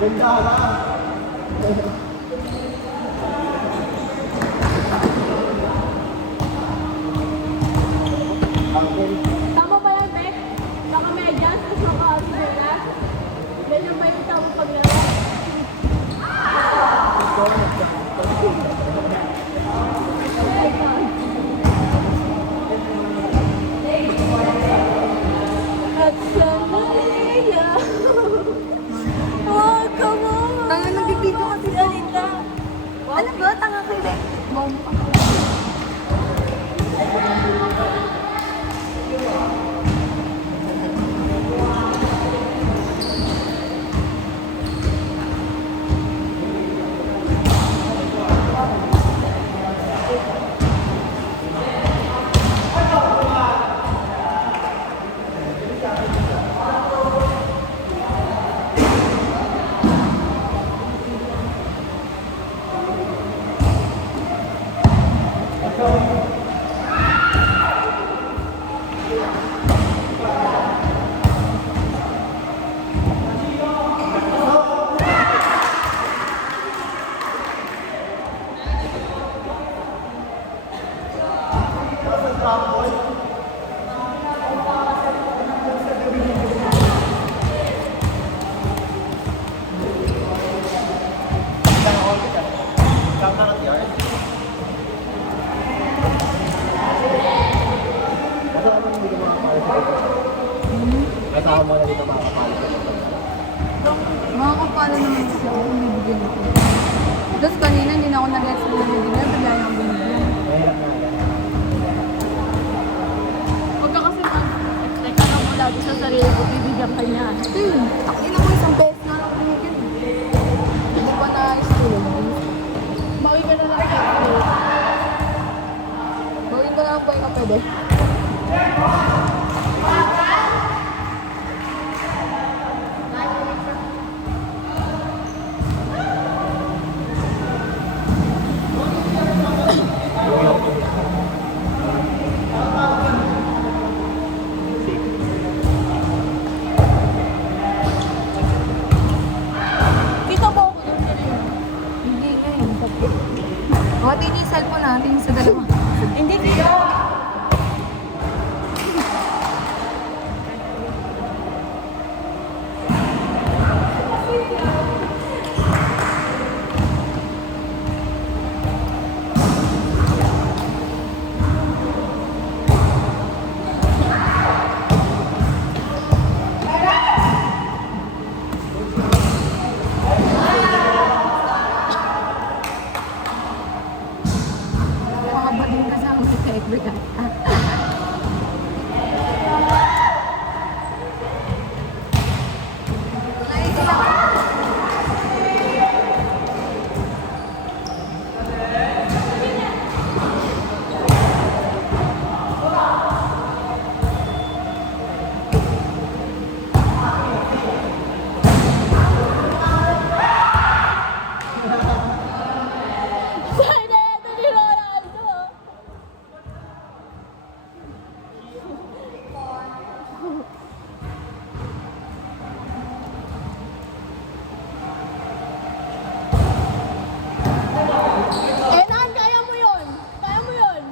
Ganda ka. Tama ba yan, Beck? Naka-medyas, tapos naka-asvelas? Ganyan ba yung tama paglaro? At sanaya. Oh, come on! Tanga, nagpipito kasi sa Lita. Alam ba, tanga ko yun. Bomba ka. Kasama mo na dito makakapalo. Makakapala naman siya ako, binibigyan ako. Tapos kanina, hindi na ako nag-gets na binibigyan, bigla na ako binibigyan. Mahirap na yan. Huwag ka kasi mag-expect ka lang mo lagi sa sarili ko, bibigyan ka niya. Takin ako isang beses na lang binibigyan. Hindi pa na-school. Bawi ka na lang kay Gawin ko lang po yung pwede. Kita mo ako doon kanina. Hindi ngayon. O, tingin yung cellphone na. Tingin sa dalawa. Hindi kita. Mga bading kasama sa kaibigan. Sana ito ni Ronaldo. Enan, kaya mo yun. Kaya mo yun.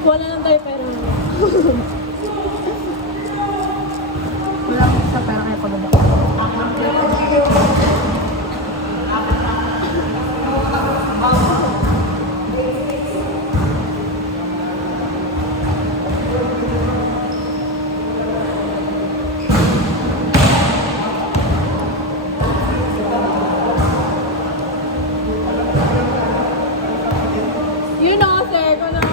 Wala lang tayo pera. Wala akong isa pero kaya pagod ako. Yun o, sir. Kung ano.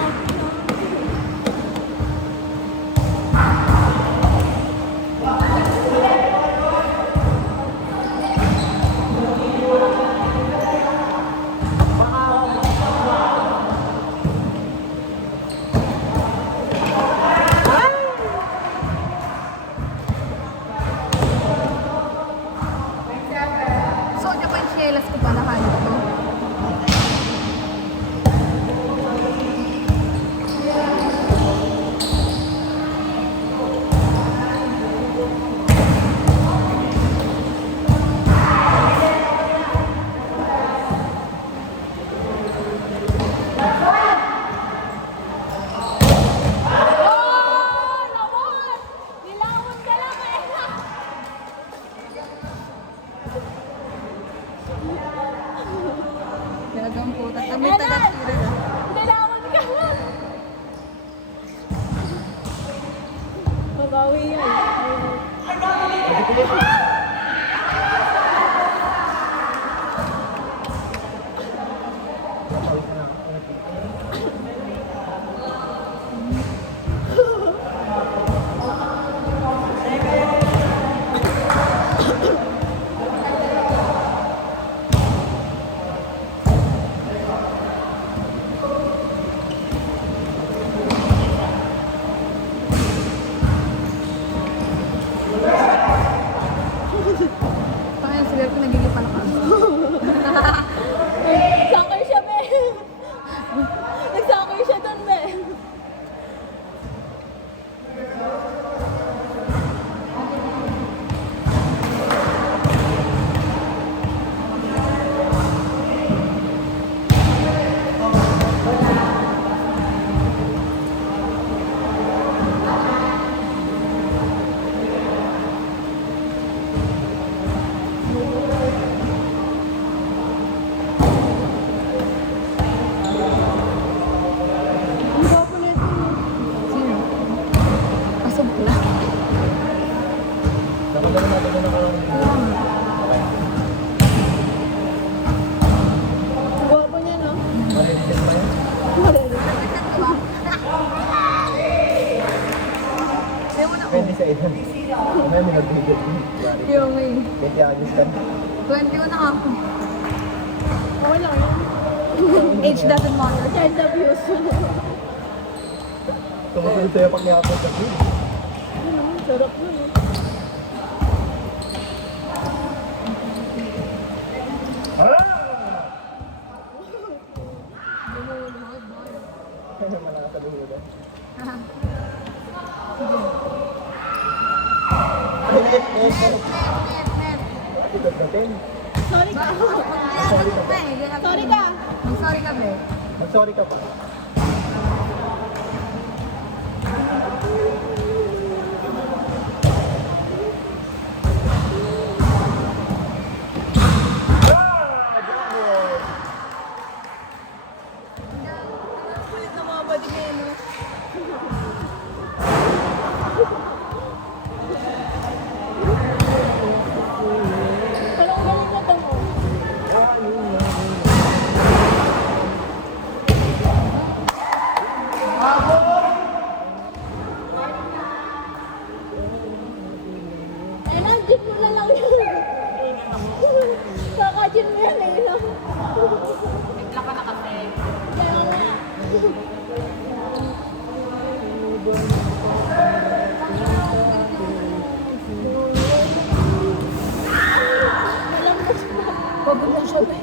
Kaya sila ko nagiging ako. Soccer siya, be. Nag-soccer siya dun, be. Ang gwapo na ito. Sino? Kaso bula. Nakita natin kung nakarang okay. Ang gwapo niya, no? Malilitin ba yun? Kaya mo na ko. Pwede sa ilan. May mga bigit. Yung may 20 anos ka. 21 na ako. Okay lang yun. Age doesn't matter. Child abuse. Tumutuloy sa'yo pag niyapon sa film. Sarap nun, eh. Ano naman nakakaluhudan? Ito natin. Sorry ka. Sorry ka. Sorry ka, Bre. Mag-sorry ka pa. Kulit na mga body kayo, no? Parang galing na to, oh. Eh, na-gym mo na lang yun. Kaka-gym mo yan, eh, no? Bigla ka na kasi. Kaya nga. Alam mo siya. Pagod na siya, Bre.